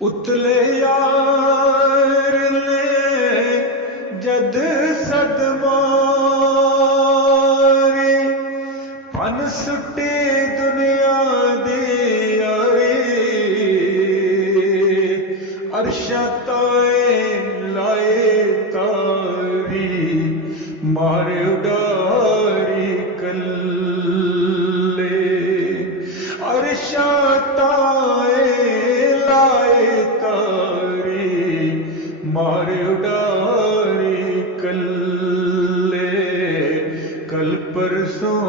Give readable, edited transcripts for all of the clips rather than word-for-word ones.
उतले यार ने जद सदमारे फन सुटे दुनिया दे यारे अरशा ताए लाए तारी मार उडारी कल्ले अरशा मार उडारी कल्ले कल परसों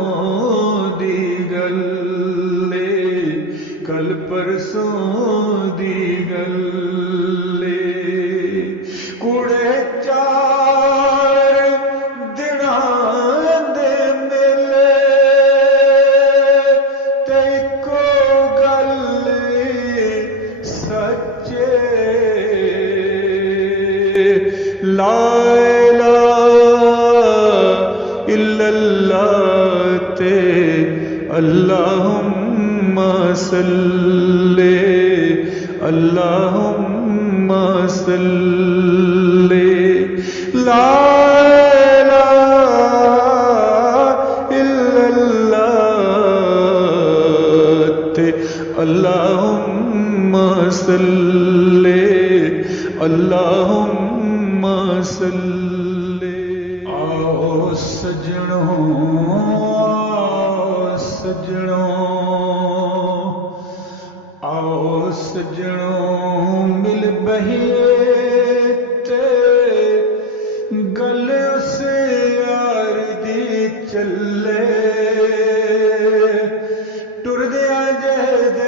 दी गल्ले कल परसों दी गल्ले कुड़े चार दिनां दे मेले ते इको गल सच्चे ला इलाहा इल्लल्लाह ते अल्लाहुम्मा सल्ले अल्लाहुम्मा सल्ले ला इलाहा इल्लल्लाह ते अल्लाहुम्मा सल्ले अल्लाहुम्मा सल्ले। आओ सजनों मिल बहिए ते गल उस यार दी चले टुरदिया जे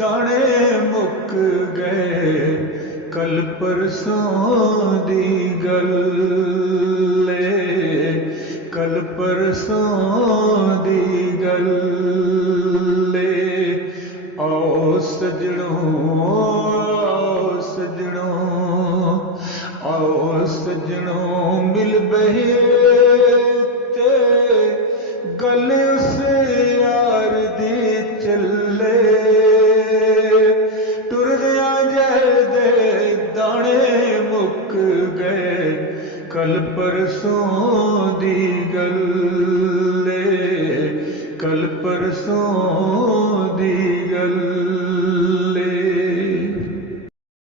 दाने मुक गए कल परसों दी गल्ले कल परसों दी गल्ले आओ सजनों मिल बहिए ते गल उस यार दी चले टुरदिया जे दाने मुक गए कल परसों दी गल्ले कल परसों दी गल